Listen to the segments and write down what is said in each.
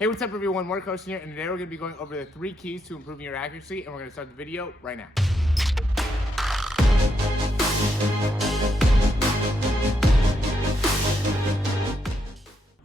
Hey, what's up everyone, Morey Croson here, and today we're going to be going over the 3 keys to improving your accuracy, and we're going to start the video right now.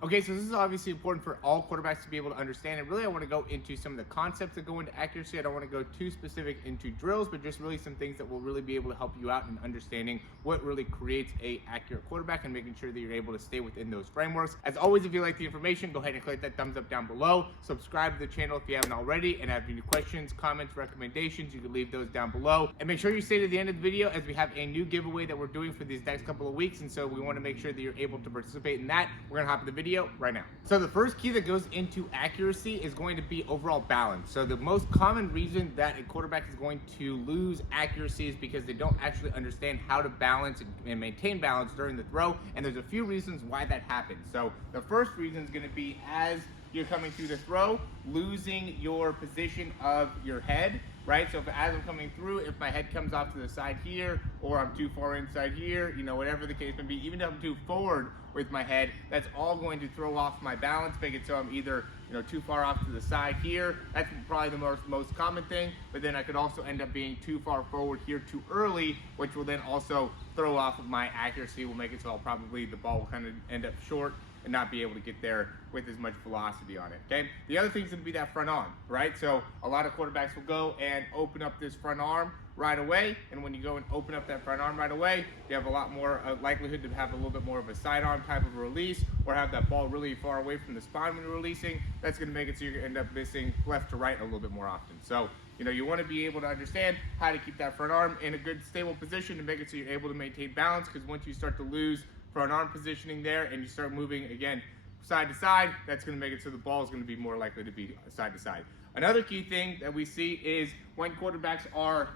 Okay, so this is obviously important for all quarterbacks to be able to understand, and really I want to go into some of the concepts that go into accuracy. I don't want to go too specific into drills, but just really some things that will really be able to help you out in understanding what really creates a accurate quarterback and making sure that you're able to stay within those frameworks. As always, if you like the information, go ahead and click that thumbs up down below. Subscribe to the channel if you haven't already, and have any questions, comments, recommendations, you can leave those down below. And make sure you stay to the end of the video, as we have a new giveaway that we're doing for these next couple of weeks, and so we want to make sure that you're able to participate in that. We're going to hop in the video right now. So the first key that goes into accuracy is going to be overall balance. So the most common reason that a quarterback is going to lose accuracy is because they don't actually understand how to balance and maintain balance during the throw. And there's a few reasons why that happens. So the first reason is going to be as you're coming through the throw, losing your position of your head, right? So as I'm coming through, if my head comes off to the side here, or I'm too far inside here, whatever the case may be, even if I'm too forward with my head, that's all going to throw off my balance, make it so I'm either too far off to the side here. That's probably the most common thing, but then I could also end up being too far forward here too early, which will then also throw off of my accuracy, will make it so the ball will kind of end up short and not be able to get there with as much velocity on it, okay? The other thing is gonna be that front arm, right? So a lot of quarterbacks will go and open up this front arm right away, and when you go and open up that front arm right away, you have a lot more likelihood to have a little bit more of a sidearm type of a release, or have that ball really far away from the spine when you're releasing. That's gonna make it so you're gonna end up missing left to right a little bit more often. So, you wanna be able to understand how to keep that front arm in a good stable position to make it so you're able to maintain balance, because once you start to lose front arm positioning there and you start moving again side to side, that's going to make it so the ball is going to be more likely to be side to side. Another key thing that we see is when quarterbacks are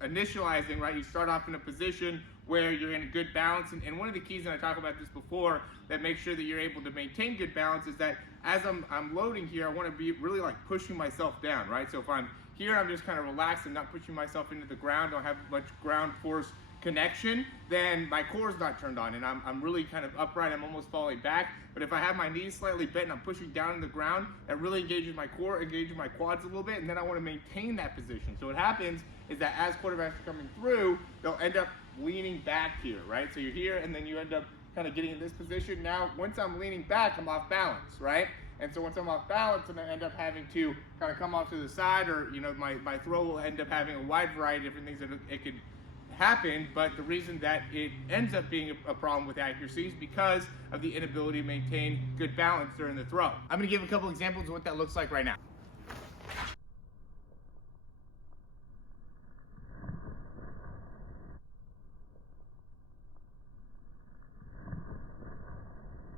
initializing, right, you start off in a position where you're in a good balance, and one of the keys, and I talked about this before, that makes sure that you're able to maintain good balance is that as I'm loading here, I want to be really like pushing myself down, right? So if I'm here, I'm just kind of relaxed and not pushing myself into the ground, don't have much ground force connection, then my core is not turned on and I'm really kind of upright, I'm almost falling back. But if I have my knees slightly bent and I'm pushing down in the ground, that really engages my core, engages my quads a little bit, and then I want to maintain that position. So what happens is that as quarterbacks are coming through, they'll end up leaning back here, right? So you're here and then you end up kind of getting in this position. Now, once I'm leaning back, I'm off balance, right? And so once I'm off balance, and I end up having to kind of come off to the side, or my throw will end up having a wide variety of different things that it could happen. But the reason that it ends up being a problem with accuracy is because of the inability to maintain good balance during the throw. I'm going to give a couple examples of what that looks like right now.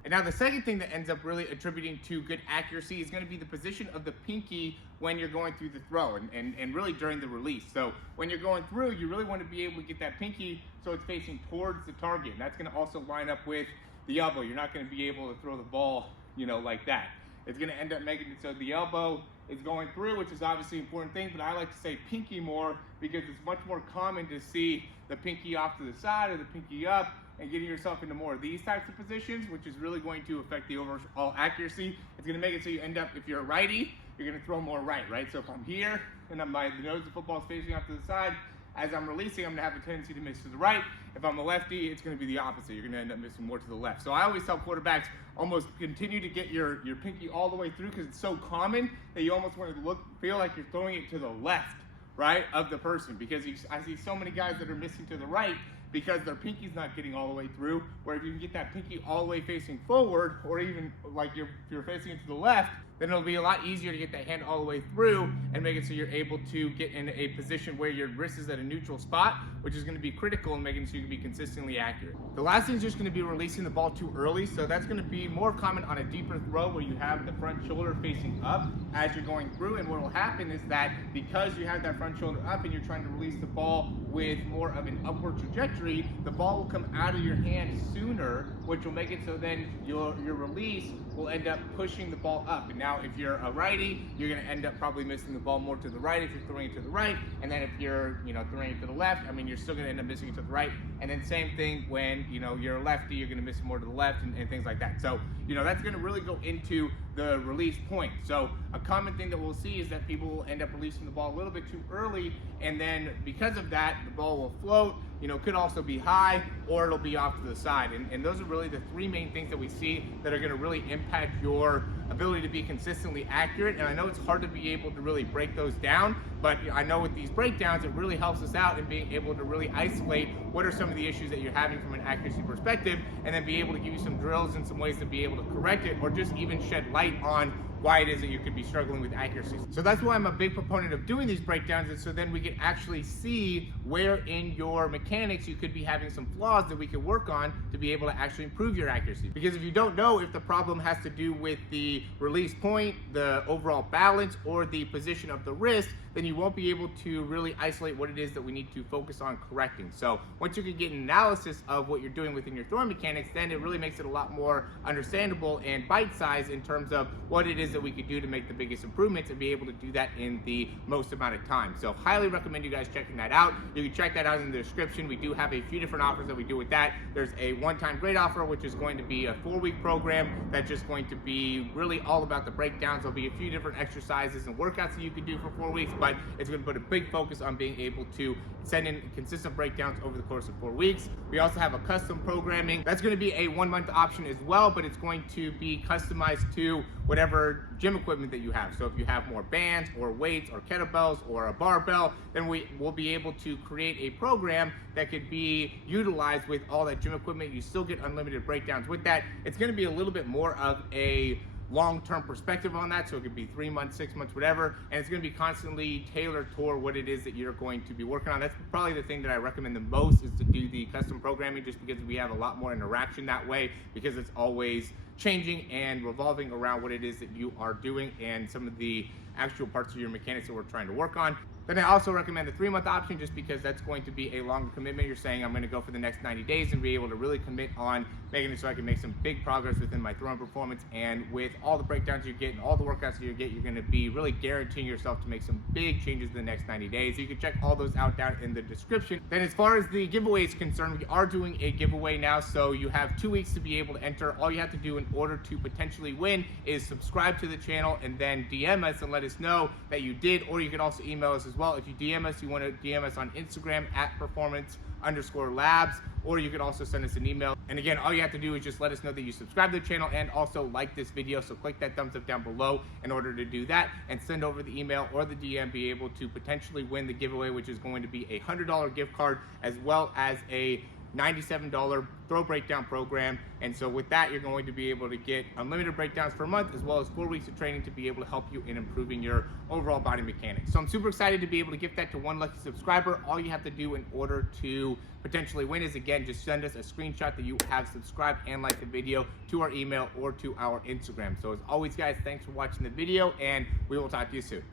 And now the second thing that ends up really attributing to good accuracy is going to be the position of the pinky when you're going through the throw and really during the release. So when you're going through, you really want to be able to get that pinky so it's facing towards the target. And that's going to also line up with the elbow. You're not going to be able to throw the ball, like that. It's going to end up making it so the elbow is going through, which is obviously an important thing, but I like to say pinky more because it's much more common to see the pinky off to the side or the pinky up and getting yourself into more of these types of positions, which is really going to affect the overall accuracy. It's going to make it so you end up, if you're a righty, you're going to throw more right? So if I'm here and the nose of the football is facing off to the side, as I'm releasing, I'm going to have a tendency to miss to the right. If I'm a lefty, it's going to be the opposite. You're going to end up missing more to the left. So I always tell quarterbacks, almost continue to get your pinky all the way through, because it's so common that you almost want to feel like you're throwing it to the left, right, of the person, because I see so many guys that are missing to the right because their pinky's not getting all the way through, where if you can get that pinky all the way facing forward, or even like you're facing it to the left, then it'll be a lot easier to get that hand all the way through and make it so you're able to get in a position where your wrist is at a neutral spot, which is going to be critical in making it so you can be consistently accurate. The last thing is just going to be releasing the ball too early. So that's going to be more common on a deeper throw where you have the front shoulder facing up as you're going through. And what will happen is that because you have that front shoulder up and you're trying to release the ball with more of an upward trajectory, the ball will come out of your hand sooner, which will make it so then your release will end up pushing the ball up. And now if you're a righty, you're going to end up probably missing the ball more to the right if you're throwing it to the right. And then if you're throwing it to the left, you're still going to end up missing it to the right. And then same thing when you're a lefty, you're going to miss it more to the left and things like that. So that's going to really go into the release point. So a common thing that we'll see is that people will end up releasing the ball a little bit too early, and then because of that, the ball will float, could also be high, or it'll be off to the side. And those are really the three main things that we see that are going to really impact your ability to be consistently accurate. And I know it's hard to be able to really break those down, but I know with these breakdowns, it really helps us out in being able to really isolate what are some of the issues that you're having from an accuracy perspective, and then be able to give you some drills and some ways to be able to correct it, or just even shed light on why it is that you could be struggling with accuracy. So that's why I'm a big proponent of doing these breakdowns, and so then we can actually see where in your mechanics you could be having some flaws that we could work on to be able to actually improve your accuracy. Because if you don't know if the problem has to do with the release point, the overall balance, or the position of the wrist, then you won't be able to really isolate what it is that we need to focus on correcting. So once you can get an analysis of what you're doing within your throwing mechanics, then it really makes it a lot more understandable and bite-sized in terms of what it is that we could do to make the biggest improvements and be able to do that in the most amount of time. So highly recommend you guys checking that out. You can check that out in the description. We do have a few different offers that we do with that. There's a one-time grade offer, which is going to be a 4-week program that's just going to be really all about the breakdowns. There'll be a few different exercises and workouts that you can do for 4 weeks, but it's going to put a big focus on being able to send in consistent breakdowns over the course of 4 weeks. We also have a custom programming. That's going to be a 1-month option as well, but it's going to be customized to whatever gym equipment that you have. So if you have more bands or weights or kettlebells or a barbell, then we will be able to create a program that could be utilized with all that gym equipment. You still get unlimited breakdowns with that. It's going to be a little bit more of a long-term perspective on that, so it could be 3 months, 6 months, whatever, and it's going to be constantly tailored toward what it is that you're going to be working on. That's probably the thing that I recommend the most, is to do the custom programming, just because we have a lot more interaction that way, because it's always changing and revolving around what it is that you are doing and some of the actual parts of your mechanics that we're trying to work on. Then I also recommend the 3-month option, just because that's going to be a longer commitment. You're saying I'm going to go for the next 90 days and be able to really commit on making it so I can make some big progress within my throwing performance. And with all the breakdowns you get and all the workouts that you get, you're going to be really guaranteeing yourself to make some big changes in the next 90 days. You can check all those out down in the description. Then as far as the giveaway is concerned, we are doing a giveaway now, so you have 2 weeks to be able to enter. All you have to do in order to potentially win is subscribe to the channel and then DM us and let us know that you did, or you can also email us as well. If you DM us, you want to DM us on Instagram at performance_labs, or you can also send us an email. And again, all you have to do is just let us know that you subscribe to the channel and also like this video. So click that thumbs up down below in order to do that, and send over the email or the DM, be able to potentially win the giveaway, which is going to be a $100 gift card as well as a $97 throw breakdown program. And so with that, you're going to be able to get unlimited breakdowns for a month, as well as 4 weeks of training to be able to help you in improving your overall body mechanics. So I'm super excited to be able to gift that to one lucky subscriber. All you have to do in order to potentially win is, again, just send us a screenshot that you have subscribed and liked the video to our email or to our Instagram. So as always, guys, thanks for watching the video, and we will talk to you soon.